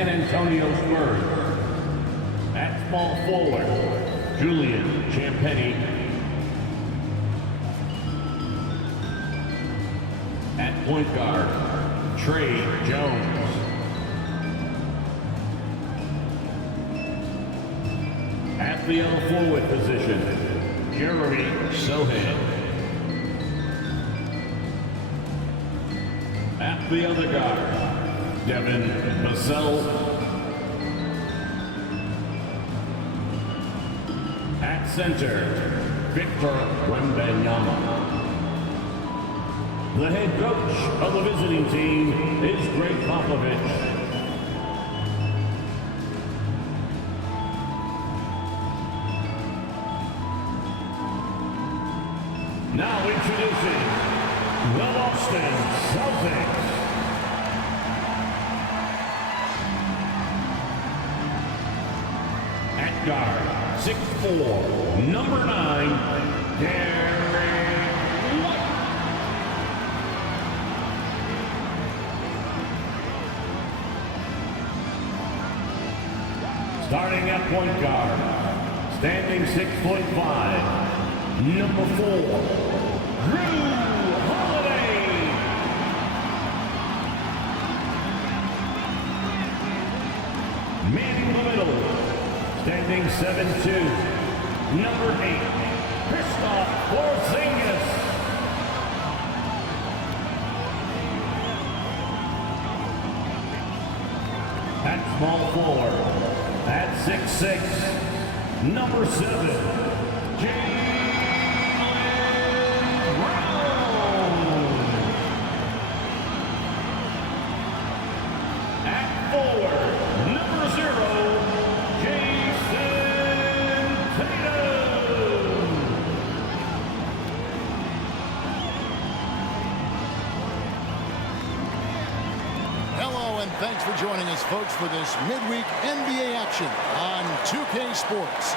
San Antonio Spurs. At small forward, Julian Champagnie. At point guard, Trey Jones. At the other forward position, Jeremy Sohan. At the other guard, Devin Vassell. At center, Victor Wembanyama. The head coach of the visiting team is Greg Popovich. Now introducing the Boston Celtics. At guard, 6'4", number 9, Derek White. Starting at point guard, standing 6'5", number 4, Drew Holiday. Man in the middle, standing 7'2", number 8, Kristaps Porzingis. At small forward, at 6'6", number 7, Jaylen Brown. At forward, number 0, Jason Tatum. Hello and thanks for joining us, folks, for this midweek NBA action on 2K Sports.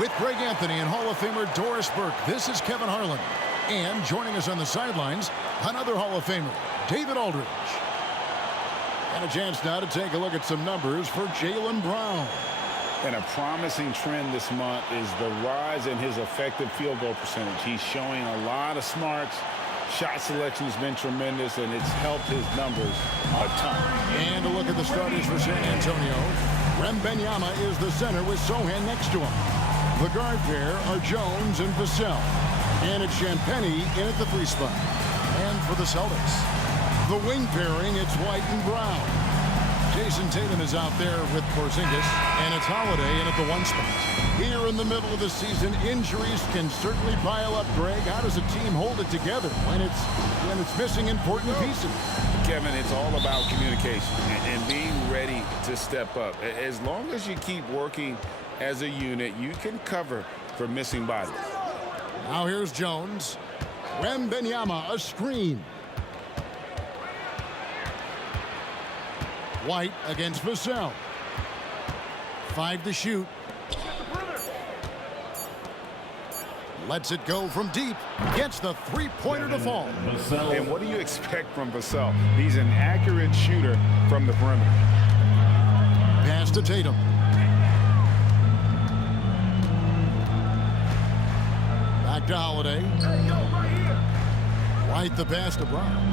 With Greg Anthony and Hall of Famer Doris Burke, this is Kevin Harlan. And joining us on the sidelines, another Hall of Famer, David Aldridge. And a chance now to take a look at some numbers for Jaylen Brown. And a promising trend this month is the rise in his effective field goal percentage. He's showing a lot of smarts. Shot selection has been tremendous, and it's helped his numbers a ton. And a look at the starters for San Antonio. Wembanyama is the center with Sohan next to him. The guard pair are Jones and Vassell. And it's Champagnie in at the 3 spot. And for the Celtics, the wing pairing, it's White and Brown. Jason Tatum is out there with Porzingis, and it's Holiday in at the 1 spot. Here in the middle of the season, injuries can certainly pile up, Greg. How does a team hold it together when it's missing important pieces? Kevin, it's all about communication and being ready to step up. As long as you keep working as a unit, you can cover for missing bodies. Now here's Jones. Wembanyama, a screen. White against Vassell. 5 to shoot. Lets it go from deep. Gets the 3-pointer to fall. And what do you expect from Vassell? He's an accurate shooter from the perimeter. Pass to Tatum. Back to Holiday. White the pass to Brown.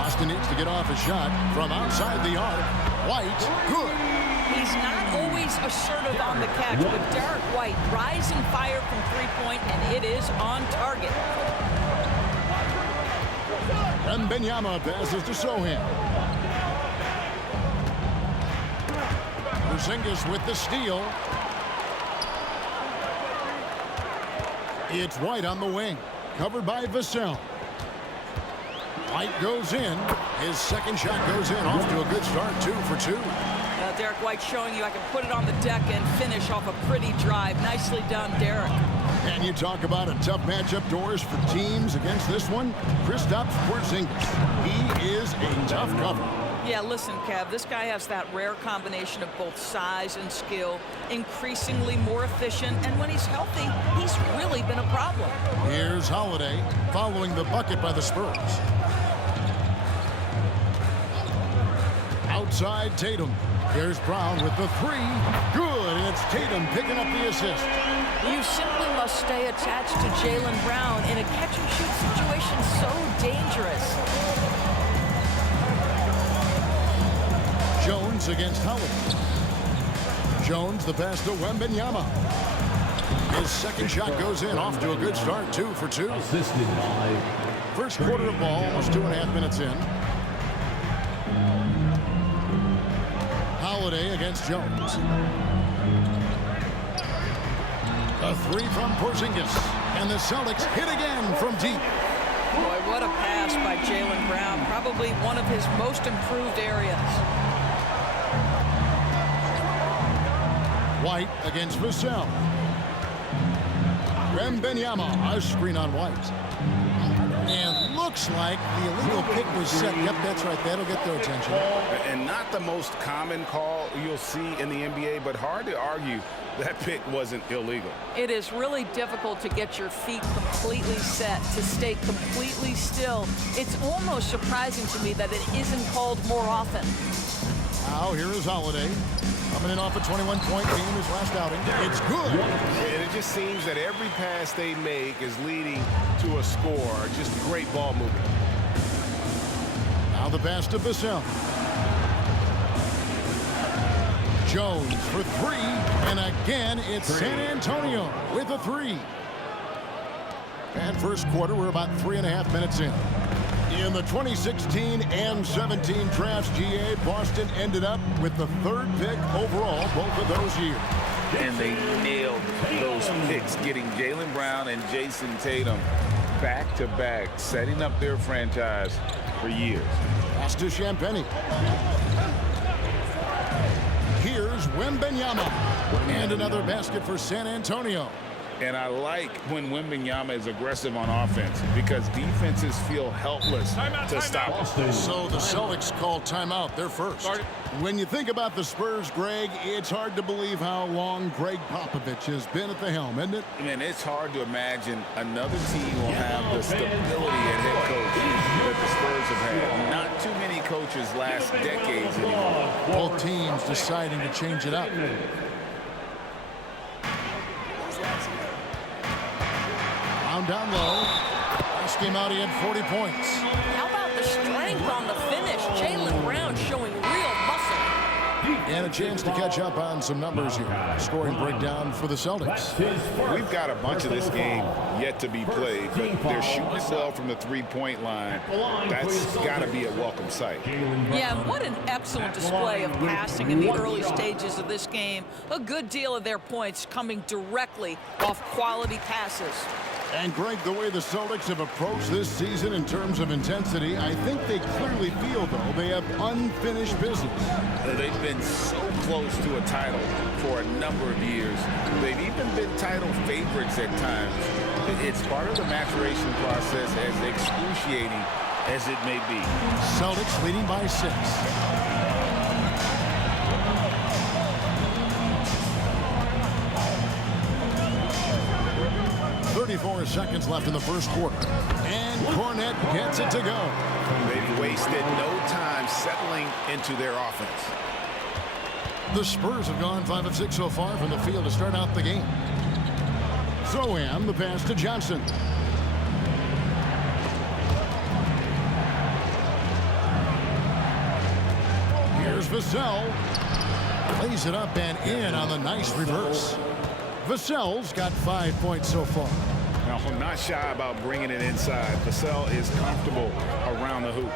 Austin needs to get off a shot from outside the arc. White, good. He's not always assertive on the catch, but Derek White, rise and fire from 3-point, and it is on target. Wembanyama passes to Sohan. Porzingis with the steal. It's White on the wing, covered by Vassell. White goes in. His second shot goes in. Off to a good start, 2 for 2. Derek White showing you I can put it on the deck and finish off a pretty drive. Nicely done, Derek. And you talk about a tough matchup, Doris, for teams against this one. Kristaps Porzingis. He is a tough cover. Yeah, listen, Kev, this guy has that rare combination of both size and skill, increasingly more efficient, and when he's healthy, he's really been a problem. Here's Holiday following the bucket by the Spurs. Outside Tatum. Here's Brown with the three. Good, and it's Tatum picking up the assist. You simply must stay attached to Jaylen Brown in a catch-and-shoot situation so dangerous. Jones against Howard. Jones, the pass to Wembanyama. His second shot goes in, off to a good start, 2 for 2. Assisted by First quarter of ball, almost 2.5 minutes in. Holiday against Jones. A three from Porzingis. And the Celtics hit again from deep. Boy, what a pass by Jaylen Brown. Probably one of his most improved areas. White against Vassell. Wembanyama, a screen on White. And looks like the illegal pick was set. Yep, that's right. That'll get their attention. And not the most common call you'll see in the NBA, but hard to argue that pick wasn't illegal. It is really difficult to get your feet completely set, to stay completely still. It's almost surprising to me that it isn't called more often. Now here is Holiday. Coming in off a 21-point game his last outing. It's good. And it just seems that every pass they make is leading to a score. Just great ball movement. Now the pass to Vassell. Jones for three. And again, it's San Antonio with a three. And first quarter, we're about 3.5 minutes in. In the 2016 and 17 drafts, GA, Boston ended up with the 3rd pick overall both of those years. And they nailed those picks, getting Jaylen Brown and Jason Tatum back-to-back, setting up their franchise for years. Pass to Champagnie. Here's Wembanyama. And another basket for San Antonio. And I like when Wembanyama is aggressive on offense because defenses feel helpless to stop him. So the Celtics call timeout. They're first. When you think about the Spurs, Greg, it's hard to believe how long Greg Popovich has been at the helm, isn't it? Man, it's hard to imagine another team will have the stability at head coach that the Spurs have had. Not too many coaches last decades anymore. Both teams deciding to change it up. Down low. Last game out, he had 40 points. How about the strength on the finish? Jaylen Brown showing real muscle. And a chance to catch up on some numbers here. Scoring breakdown for the Celtics. We've got a bunch of this game yet to be played, but they're shooting it well from the three-point line. That's got to be a welcome sight. Yeah, and what an excellent display of passing in the early stages of this game. A good deal of their points coming directly off quality passes. And Greg, the way the Celtics have approached this season in terms of intensity, I think they clearly feel, though, they have unfinished business. They've been so close to a title for a number of years. They've even been title favorites at times. It's part of the maturation process, as excruciating as it may be. Celtics leading by 6. 34 seconds left in the first quarter. And Cornette gets it to go. They've wasted no time settling into their offense. The Spurs have gone 5 of 6 so far from the field to start out the game. Zohan, the pass to Johnson. Here's Vassell. Plays it up and in on the nice reverse. Vassell's got 5 points so far. Now, I'm not shy about bringing it inside. Vassell is comfortable around the hoop.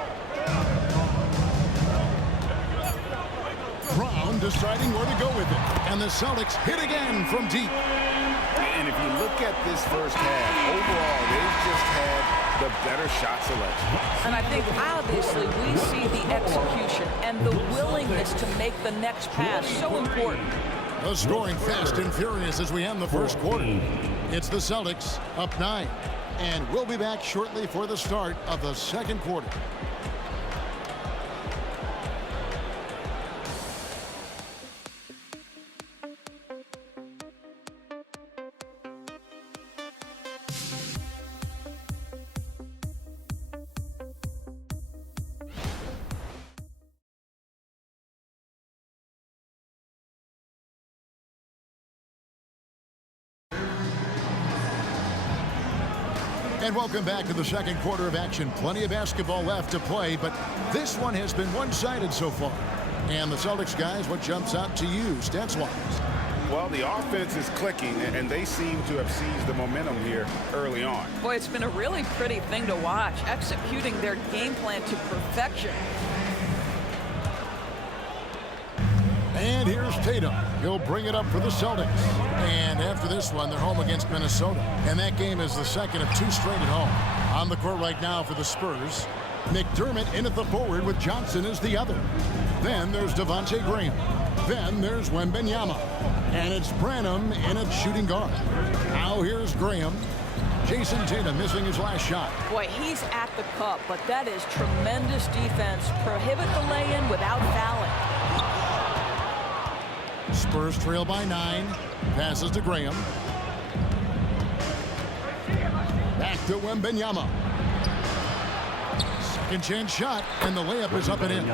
Brown deciding where to go with it. And the Celtics hit again from deep. And if you look at this first half, overall, they've just had the better shot selection. And I think, obviously, we see the execution and the willingness to make the next pass so important. The scoring fast and furious as we end the first quarter. It's the Celtics up 9. And we'll be back shortly for the start of the second quarter. And welcome back to the second quarter of action. Plenty of basketball left to play, but this one has been one-sided so far. And the Celtics guys, what jumps out to you stats-wise? Well, the offense is clicking, and they seem to have seized the momentum here early on. Boy, it's been a really pretty thing to watch, executing their game plan to perfection. And here's Tatum. He'll bring it up for the Celtics. And after this one, they're home against Minnesota. And that game is the second of 2 straight at home. On the court right now for the Spurs, McDermott in at the forward with Johnson as the other. Then there's Devontae Graham. Then there's Wembanyama. And it's Branham in at shooting guard. Now here's Graham. Jason Tatum missing his last shot. Boy, he's at the cup, but that is tremendous defense. Prohibit the lay-in without fouling. Spurs trail by 9. Passes to Graham. Back to Wembanyama. Second chance shot, and the layup is up and in.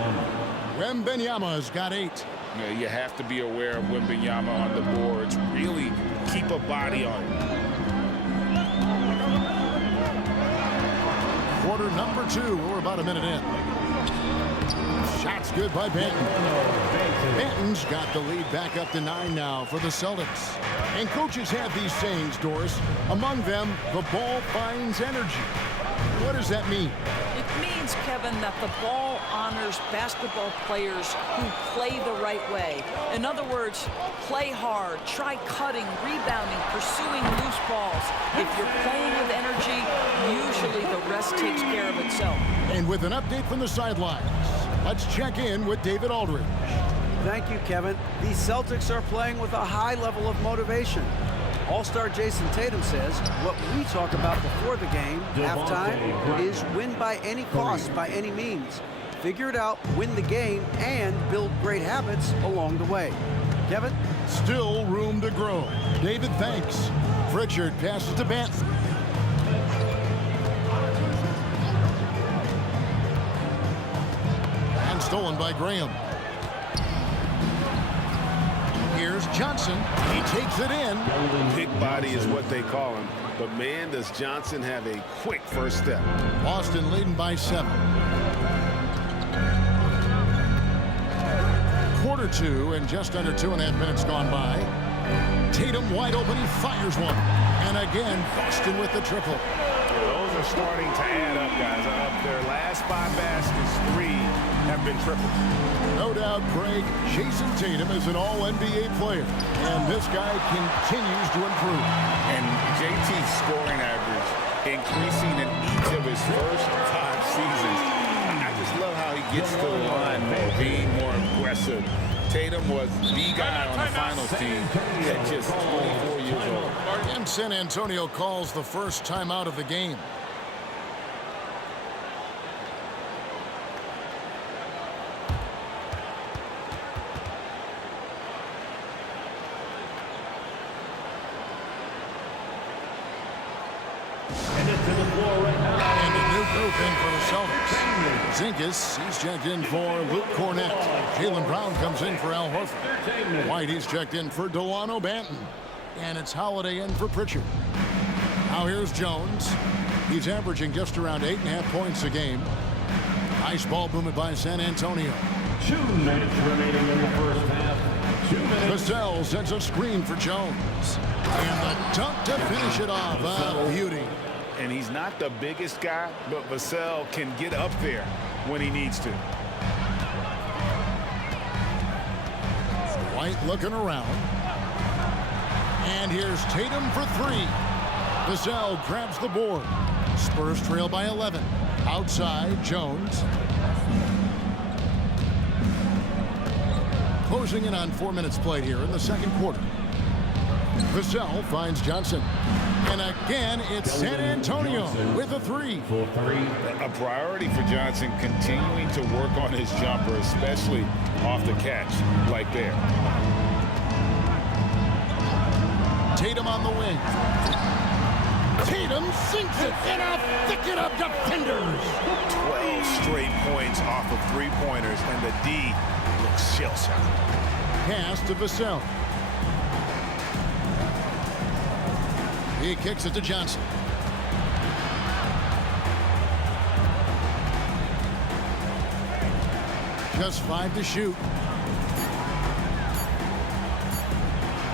Wembanyama's got 8. Yeah, you have to be aware of Wembanyama on the boards. Really keep a body on it. Quarter number 2. We're about a minute in. Shots good by Benton. Benton's got the lead back up to 9 now for the Celtics. And coaches have these sayings, Doris. Among them, the ball finds energy. What does that mean? It means, Kevin, that the ball honors basketball players who play the right way. In other words, play hard, try cutting, rebounding, pursuing loose balls. If you're playing with energy, usually the rest takes care of itself. And with an update from the sidelines, let's check in with David Aldridge. Thank you, Kevin. The Celtics are playing with a high level of motivation. All-star Jason Tatum says what we talk about before the game, halftime, is win by any cost, by any means. Figure it out, win the game, and build great habits along the way. Kevin? Still room to grow. David, thanks. Pritchard passes to Benton. And stolen by Graham. Here's Johnson. He takes it in. Big body is what they call him. But, man, does Johnson have a quick first step. Boston leading by 7. Quarter 2 and just under 2.5 minutes gone by. Tatum wide open. He fires one. And again, Boston with the triple. Those are starting to add up, guys. Of their last 5 baskets, 3 have been triple. No doubt, Greg, Jason Tatum is an all-NBA player, and this guy continues to improve. And JT's scoring average increasing in each of his first 5 seasons. I just love how he gets to the line more, being more aggressive. Tatum was the guy on the finals team at just 24 years old. And San Antonio calls the first timeout of the game. And a new group in for the Celtics. Zinkas, he's checked in for Luke Cornett. Jaylen Brown comes in for Al Horford. White, he's checked in for Delano Banton. And it's Holiday in for Pritchard. Now here's Jones. He's averaging just around 8.5 points a game. Nice ball movement by San Antonio. 2 minutes remaining in the first half. 2 minutes. Vassell sends a screen for Jones. And the dunk to finish it off. A beauty. And he's not the biggest guy, but Vassell can get up there when he needs to. White looking around. And here's Tatum for 3. Vassell grabs the board. Spurs trail by 11. Outside, Jones. Closing in on 4 minutes played here in the second quarter. Vassell finds Johnson. And again, it's San Antonio with a 3. A priority for Johnson, continuing to work on his jumper, especially off the catch, like there. Tatum on the wing. Tatum sinks it in a thicket of defenders. 12 straight points off of 3-pointers, and the D looks shell-shocked. Pass to Vassell. He kicks it to Johnson. Just 5 to shoot.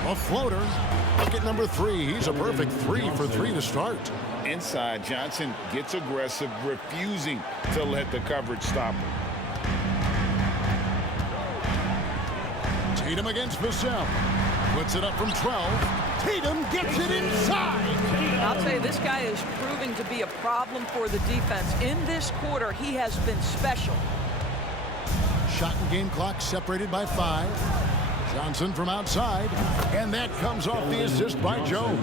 A floater. Bucket number 3. He's a perfect 3 for 3 to start. Inside, Johnson gets aggressive, refusing to let the coverage stop him. Tatum against Vassell. Puts it up from 12. Tatum gets it inside. I'll tell you, this guy is proving to be a problem for the defense. In this quarter, he has been special. Shot and game clock separated by 5. Johnson from outside. And that comes off the assist by Jones.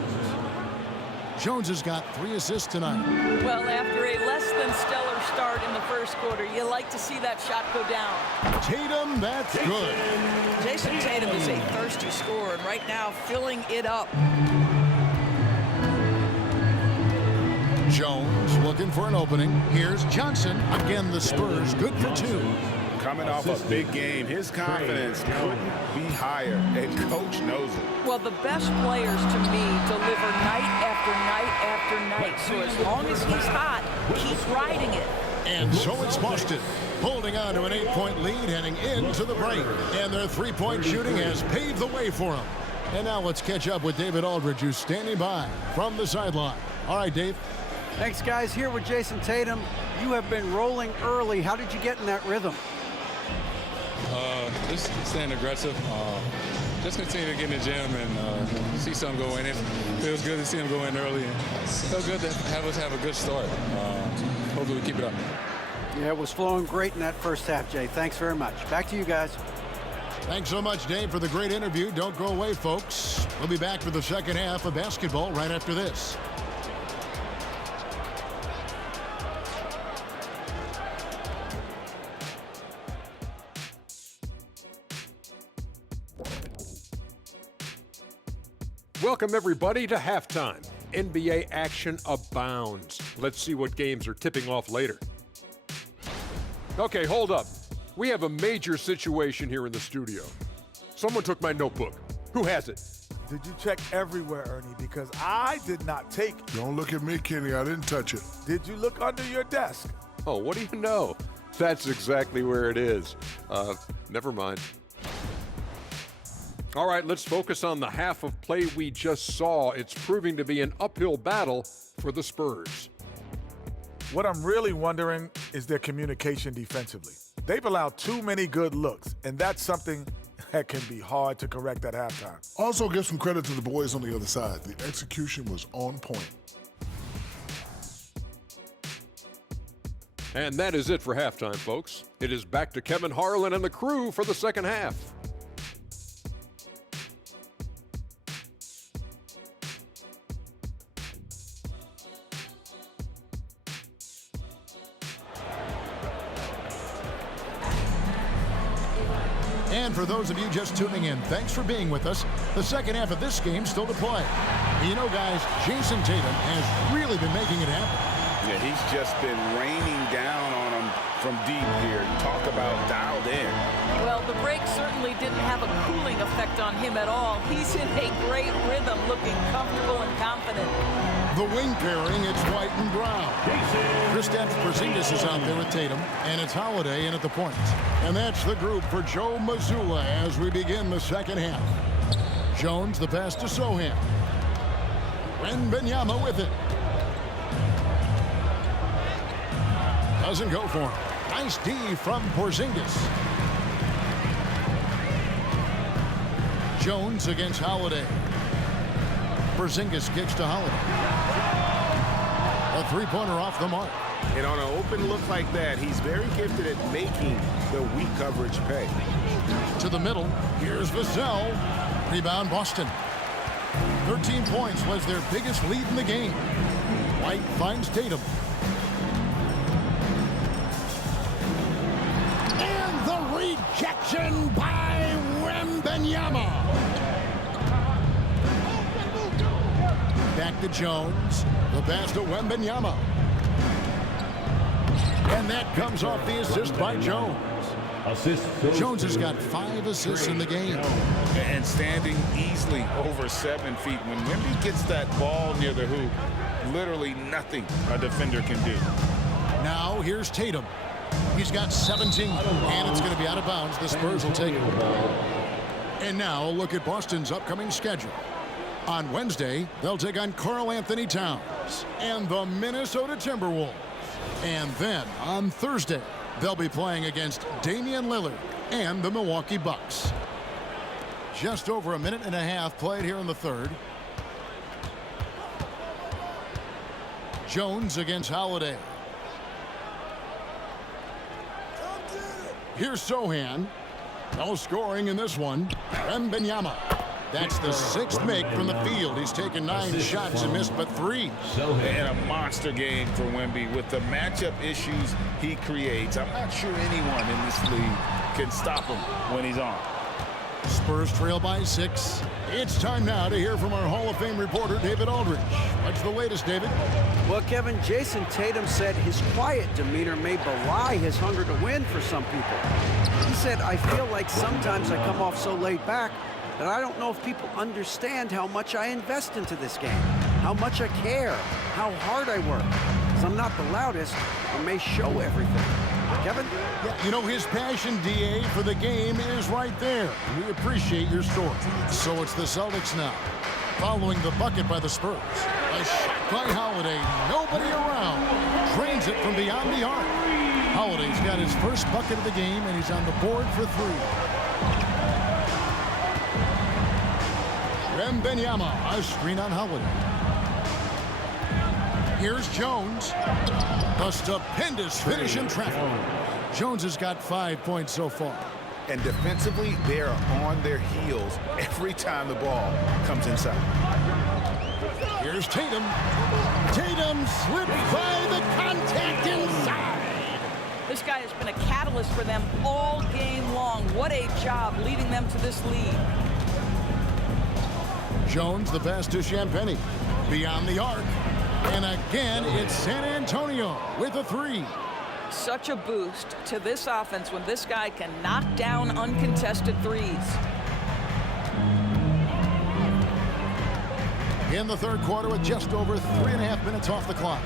Jones has got 3 assists tonight. Well, after a less than stellar start in the first quarter, you like to see that shot go down. Tatum, that's good. Jason Tatum is a thirsty scorer, and right now filling it up. Jones looking for an opening. Here's Johnson. Again, the Spurs good for 2. Coming off a big game, his confidence couldn't be higher, and coach knows it. Well, the best players to me deliver night after night after night. So as long as he's hot, keep riding it. And so it's Boston holding on to an 8-point lead heading into the break. And their 3-point shooting has paved the way for them. And now let's catch up with David Aldridge, who's standing by from the sideline. All right, Dave. Thanks, guys. Here with Jason Tatum. You have been rolling early. How did you get in that rhythm? Just staying aggressive. Just continue to get in the gym and see something go in. It feels good to see him go in early. And it feels good to have us have a good start. Hopefully we keep it up. Yeah, it was flowing great in that first half, Jay. Thanks very much. Back to you guys. Thanks so much, Dave, for the great interview. Don't go away, folks. We'll be back for the second half of basketball right after this. Welcome, everybody, to halftime. NBA action abounds. Let's see what games are tipping off later. Okay, hold up. We have a major situation here in the studio. Someone took my notebook. Who has it? Did you check everywhere, Ernie? Because I did not take it. Don't look at me, Kenny. I didn't touch it. Did you look under your desk? Oh, what do you know? That's exactly where it is. Never mind. All right, let's focus on the half of play we just saw. It's proving to be an uphill battle for the Spurs. What I'm really wondering is their communication defensively. They've allowed too many good looks, and that's something that can be hard to correct at halftime. Also, give some credit to the boys on the other side. The execution was on point. And that is it for halftime, folks. It is back to Kevin Harlan and the crew for the second half. And for those of you just tuning in, thanks for being with us. The second half of this game still to play. You know, guys, Jason Tatum has really been making it happen. Yeah, he's just been raining down on him from deep here. Talk about dialed in. Well, the break certainly didn't have a cooling effect on him at all. He's in a great rhythm, looking comfortable and confident. The wing pairing, it's white and brown. Kristaps Porzingis is out there with Tatum, and it's Holiday in at the point. And that's the group for Joe Mazzulla as we begin the second half. Jones, the pass to Sohan. Wembanyama with it. Doesn't go for him. Nice D from Porzingis. Jones against Holiday. Porzingis kicks to Holiday. A three-pointer off the mark. And on an open look like that, he's very gifted at making the weak coverage pay. To the middle. Here's Vassell. Rebound Boston. 13 points was their biggest lead in the game. White finds Tatum. And the rejection by Wembanyama. Back to Jones. The pass to Wembanyama. And that comes off the assist by Jones. Jones has got 5 assists in the game. And standing easily over 7 feet. When Wemby gets that ball near the hoop, literally nothing a defender can do. Now here's Tatum. He's got 17, and it's going to be out of bounds. The Spurs will take it. And now look at Boston's upcoming schedule. On Wednesday, they'll take on Karl Anthony Towns and the Minnesota Timberwolves. And then on Thursday, they'll be playing against Damian Lillard and the Milwaukee Bucks. Just over a minute and a half played here in the third. Jones against Holiday. Here's Sohan. No scoring in this one. Wembanyama. That's the 6th make from the field. He's taken 9 shots and missed but 3. And a monster game for Wemby with the matchup issues he creates. I'm not sure anyone in this league can stop him when he's on. Spurs trail by 6. It's time now to hear from our Hall of Fame reporter, David Aldridge. What's the latest, David? Well, Kevin, Jason Tatum said his quiet demeanor may belie his hunger to win for some people. He said, I feel like sometimes I come off so laid back that I don't know if people understand how much I invest into this game, how much I care, how hard I work. Because I'm not the loudest or may show everything. Kevin? Yeah, you know, his passion, DA, for the game is right there. We appreciate your story. So it's the Celtics now, following the bucket by the Spurs. A shot by Holiday, nobody around. Drains it from beyond the arc. Holiday's got his first bucket of the game, and he's on the board for 3. Wembanyama, a screen on Holiday. Here's Jones. A stupendous finish in traffic. Jones has got 5 points so far. And defensively, they are on their heels every time the ball comes inside. Here's Tatum. Tatum slipped by the contact inside. This guy has been a catalyst for them all game long. What a job leading them to this lead. Jones, the pass to Champagnie. Beyond the arc. And again, it's San Antonio with a 3. Such a boost to this offense when this guy can knock down uncontested threes. In the third quarter with just over 3.5 minutes off the clock.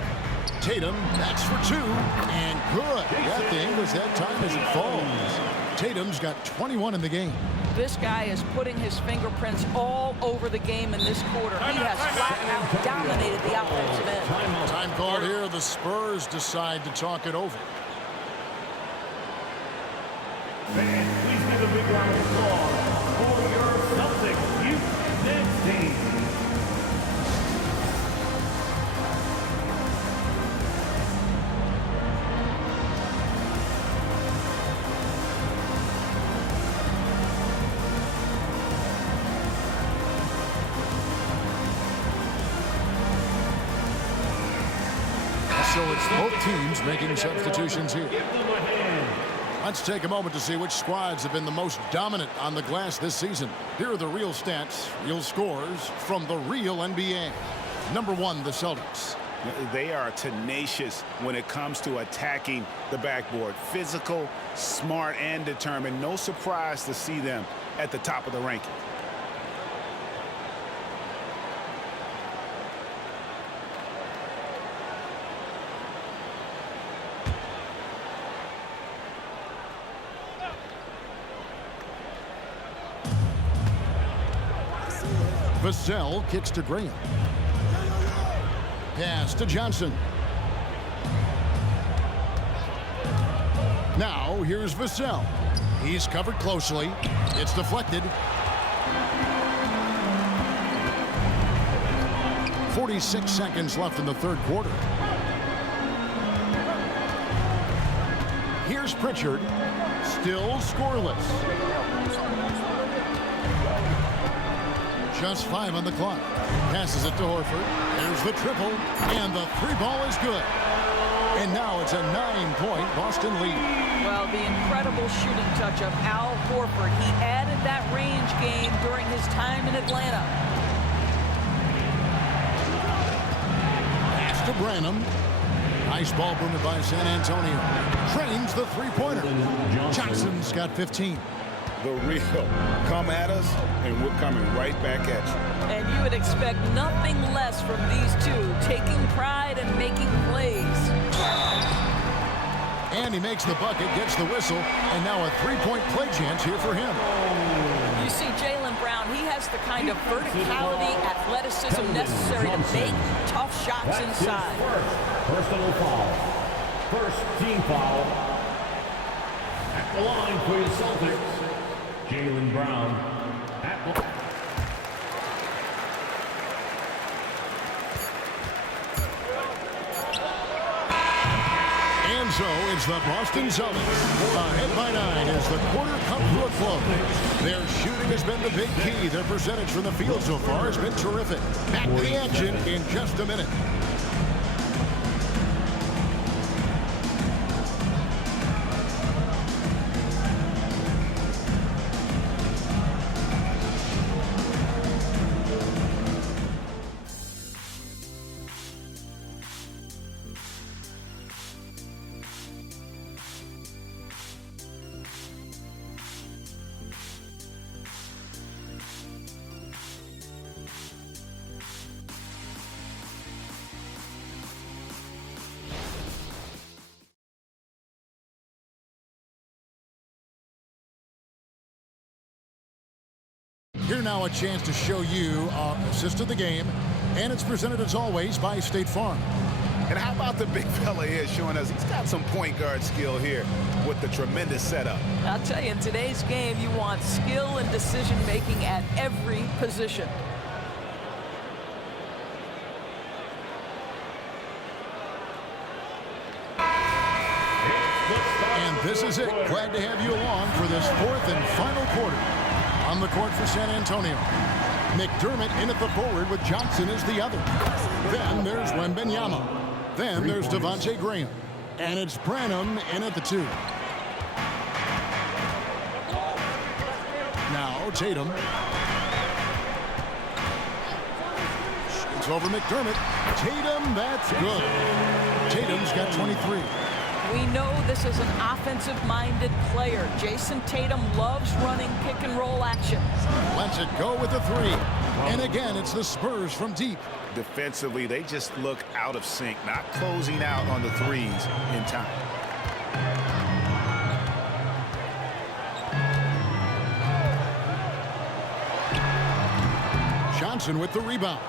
Tatum, that's for 2. And good. That thing was that time as it falls. Tatum's got 21 in the game. This guy is putting his fingerprints all over the game in this quarter. He has flat out dominated the offensive end. Time called here. The Spurs decide to talk it over. Fans, please give a big round of applause for your Celtics youth next team. So it's both teams making substitutions here. Let's take a moment to see which squads have been the most dominant on the glass this season. Here are the real stats, real scores from the real NBA. Number 1, the Celtics. They are tenacious when it comes to attacking the backboard. Physical, smart, and determined. No surprise to see them at the top of the ranking. Vassell kicks to Graham. Pass to Johnson. Now here's Vassell. He's covered closely. It's deflected. 46 seconds left in the third quarter. Here's Pritchard. Still scoreless. Just 5 on the clock. Passes it to Horford. There's the triple. And the 3 ball is good. And now it's a 9-point Boston lead. Well, the incredible shooting touch of Al Horford. He added that range game during his time in Atlanta. Pass to Branham. Nice ball boomer by San Antonio. Trains the 3-pointer. Johnson's got 15. The real come at us, and we're coming right back at you. And you would expect nothing less from these two, taking pride and making plays. And he makes the bucket, gets the whistle, and now a three-point play chance here for him. You see Jaylen Brown, he has the kind of verticality, athleticism necessary to make tough shots inside. Personal foul. First team foul. At the line for the Celtics, Jaylen Brown. And so it's the Boston Celtics. Ahead by 9 as the quarter comes to a close. Their shooting has been the big key. Their percentage from the field so far has been terrific. Back to the action in just a minute. Here now a chance to show you our assist of the game, and it's presented as always by State Farm. And how about the big fella here showing us he's got some point guard skill here with the tremendous setup. I'll tell you, in today's game, you want skill and decision-making at every position. And this is it. Glad to have you along for this fourth and final quarter. On the court for San Antonio, McDermott in at the forward with Johnson as the other. Then there's Wembanyama. Then there's Devontae Graham. And it's Branham in at the 2. Now Tatum. It's over McDermott. Tatum, that's good. Tatum's got 23. We know this is an offensive-minded player. Jason Tatum loves running pick-and-roll action. Lets it go with the 3. And again, it's the Spurs from deep. Defensively, they just look out of sync, not closing out on the threes in time. Johnson with the rebound.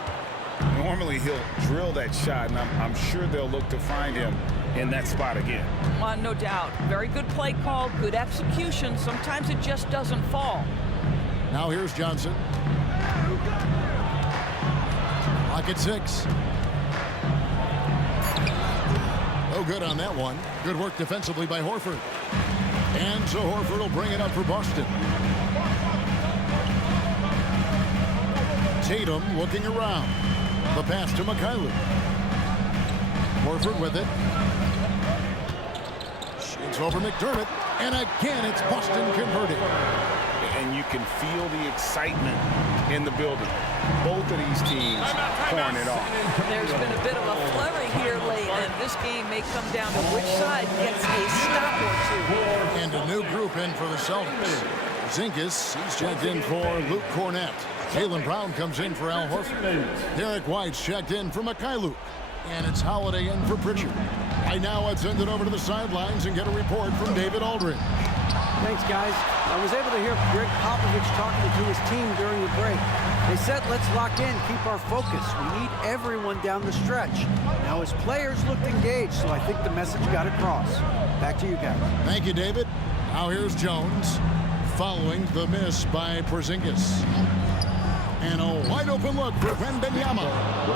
Normally, he'll drill that shot, and I'm sure they'll look to find him in that spot again. No doubt. Very good play call, good execution. Sometimes it just doesn't fall. Now here's Johnson. Lock at 6. No good on that one. Good work defensively by Horford. And so Horford will bring it up for Boston. Tatum looking around. The pass to Mikhailuk. Horford with it. It's over McDermott. And again, it's Boston converting. And you can feel the excitement in the building. Both of these teams pouring it off. There's been a bit of a flurry here late, and this game may come down to which side gets a stop or 2. And a new group in for the Celtics. Zingas, he's checked in for Luke Cornett. Jaylen Brown comes in for Al Horford. Derek White's checked in for Mikhailuk. And it's Holiday in for Pritchard. Right now, let's send it over to the sidelines and get a report from David Aldridge. Thanks, guys. I was able to hear Greg Popovich talking to his team during the break. They said, let's lock in, keep our focus. We need everyone down the stretch. Now, his players looked engaged, so I think the message got across. Back to you guys. Thank you, David. Now here's Jones following the miss by Porzingis. And a wide open look for Wembanyama.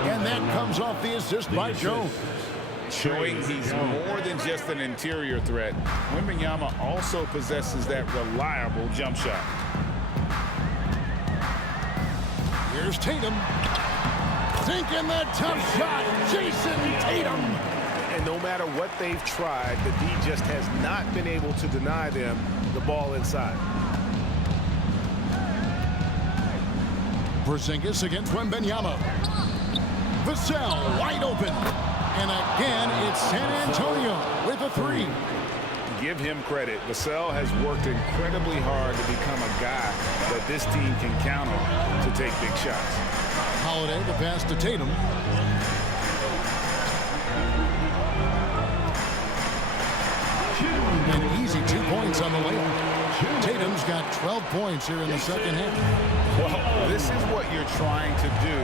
And that comes off the assist by Jones. Showing he's more than just an interior threat. Wembanyama also possesses that reliable jump shot. Here's Tatum. Sinking that tough shot. Jason Tatum. And no matter what they've tried, the D just has not been able to deny them the ball inside. Porzingis against Wembanyama. Vassell wide open. And again, it's San Antonio with a 3. Give him credit. Vassell has worked incredibly hard to become a guy that this team can count on to take big shots. Holiday, the pass to Tatum. An easy 2 points on the layup. Tatum's got 12 points here in the second half. Well, this is what you're trying to do.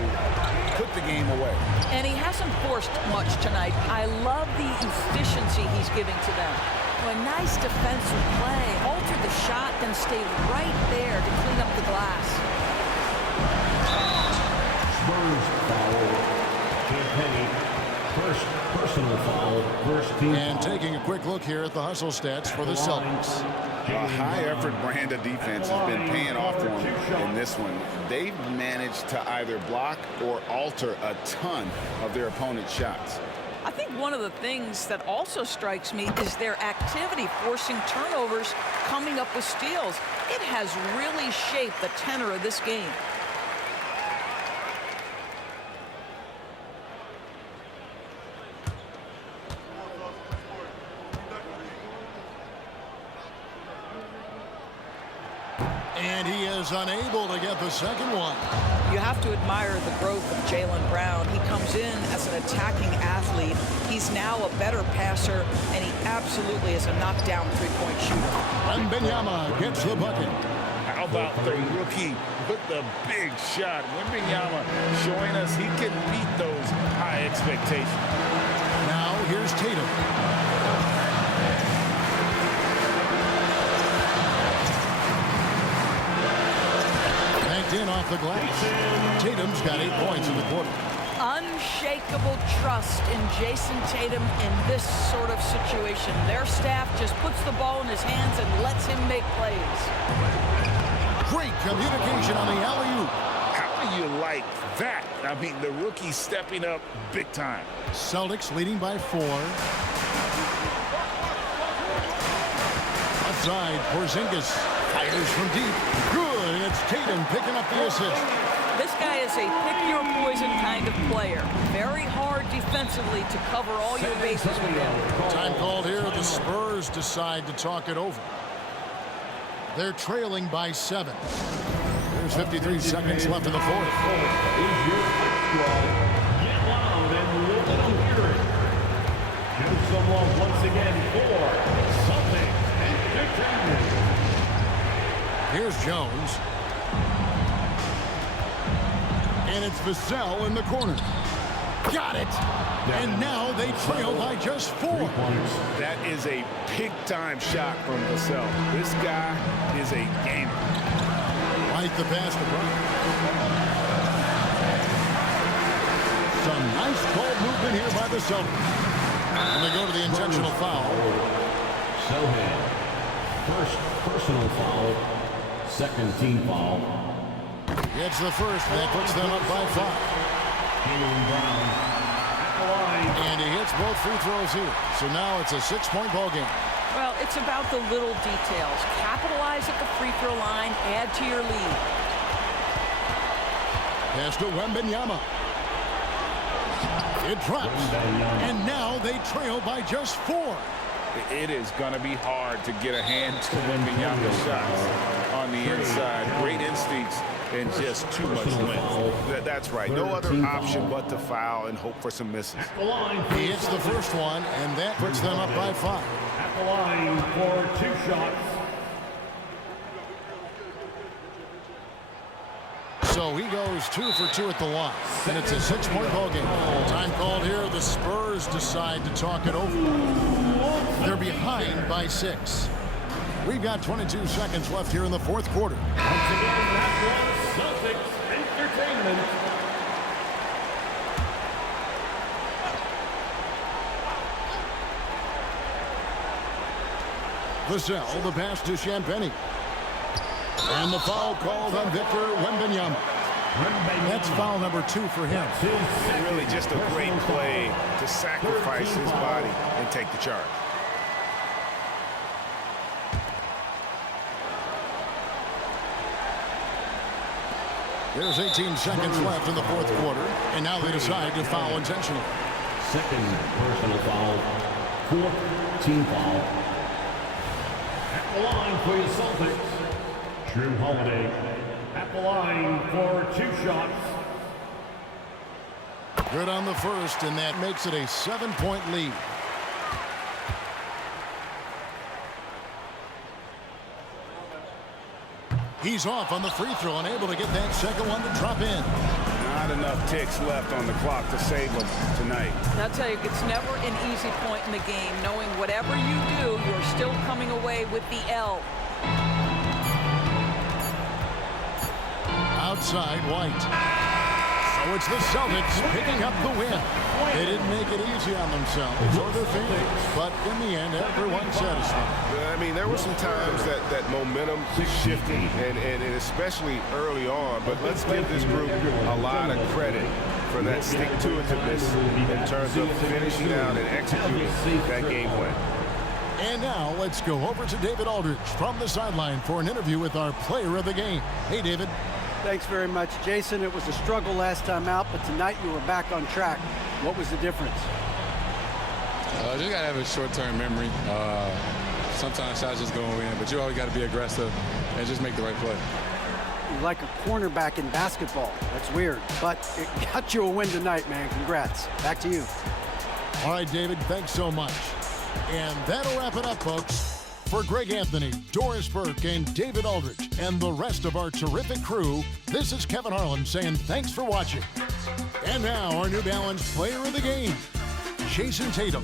Put the game away. And he hasn't forced much tonight. I love the efficiency he's giving to them. A nice defensive play. Altered the shot, then stayed right there to clean up the glass. Spurs foul. Champagny. First personal foul. First team. And taking a quick look here at the hustle stats for the Celtics. A high-effort brand of defense has been paying off for them in this one. They've managed to either block or alter a ton of their opponent's shots. I think one of the things that also strikes me is their activity, forcing turnovers, coming up with steals. It has really shaped the tenor of this game. And he is unable to get the second one. You have to admire the growth of Jaylen Brown. He comes in as an attacking athlete. He's now a better passer, and he absolutely is a knockdown three-point shooter. Wembanyama gets the bucket. How about the rookie with the big shot? Wembanyama showing us he can beat those high expectations. Now here's Tatum. In off the glass. Tatum's got 8 points in the quarter. Unshakable trust in Jason Tatum in this sort of situation. Their staff just puts the ball in his hands and lets him make plays. Great communication on the alley-oop. How do you like that? I mean, the rookie stepping up big time. Celtics leading by 4. Outside, Porzingis fires from deep. Good, and it's Tatum picking up the assist. This guy is a pick-your-poison kind of player. Very hard defensively to cover all your bases with him. Time called here. The Spurs decide to talk it over. They're trailing by 7. There's 53 seconds left in the fourth. Get loud and let them hear it. Give some love once again for Celtics Entertainment. Here's Jones. And it's Vassell in the corner. Got it! And now they trail by just 4. That is a big-time shot from Vassell. This guy is a gamer. Like the pass to Brown. Some nice ball movement here by the Celtics. And they go to the intentional foul. Sohan. First personal foul. Second team foul. Gets the first, and that puts them up by 5. Jaylen Brown at the line. And he hits both free throws here. So now it's a 6-point ball game. Well, it's about the little details. Capitalize at the free throw line, add to your lead. Pass to Wembanyama. It drops. And now they trail by just 4. It is going to be hard to get a hand to Wembanyama's shots on the inside. Great instincts and just too much length. That's right. No other option but to foul and hope for some misses. He hits the first one, and that puts them up by 5. At the line for 2 shots. So he goes 2 for 2 at the line, and it's a 6-point ball game. Time called here. The Spurs decide to talk it over. They're behind by 6. We've got 22 seconds left here in the fourth quarter. Once again, that was Celtics Entertainment. Vassell, the pass to Champagny. And the foul called on Victor Wembanyama. That's foul number 2 for him. Really just a great play to sacrifice his body and take the charge. There's 18 seconds left in the fourth quarter, and now they decide to foul intentionally. Second personal foul. 4th team foul. At the line for your Celtics. Drew Holiday at the line for 2 shots. Good on the first, and that makes it a 7-point lead. He's off on the free throw and able to get that second one to drop in. Not enough ticks left on the clock to save them tonight. I'll tell you, it's never an easy point in the game, knowing whatever you do, you're still coming away with the L. Outside, White. So it's the Celtics picking up the win. They didn't make it easy on themselves or their fans, but in the end, everyone's satisfied. I mean, there were some times that momentum shifted, and especially early on, but let's give this group a lot of credit for that stick-to-itiveness in terms of finishing out and executing that game plan. And now let's go over to David Aldridge from the sideline for an interview with our player of the game. Hey, David. Thanks very much, Jason. It was a struggle last time out, but tonight you were back on track. What was the difference? Just got to have a short-term memory. Sometimes shots just go in, but you always got to be aggressive and just make the right play. You're like a cornerback in basketball. That's weird, but it got you a win tonight, man. Congrats. Back to you. All right, David, thanks so much. And that'll wrap it up, folks. For Greg Anthony, Doris Burke, and David Aldridge, and the rest of our terrific crew, this is Kevin Harlan saying thanks for watching. And now, our New Balance player of the game, Jason Tatum.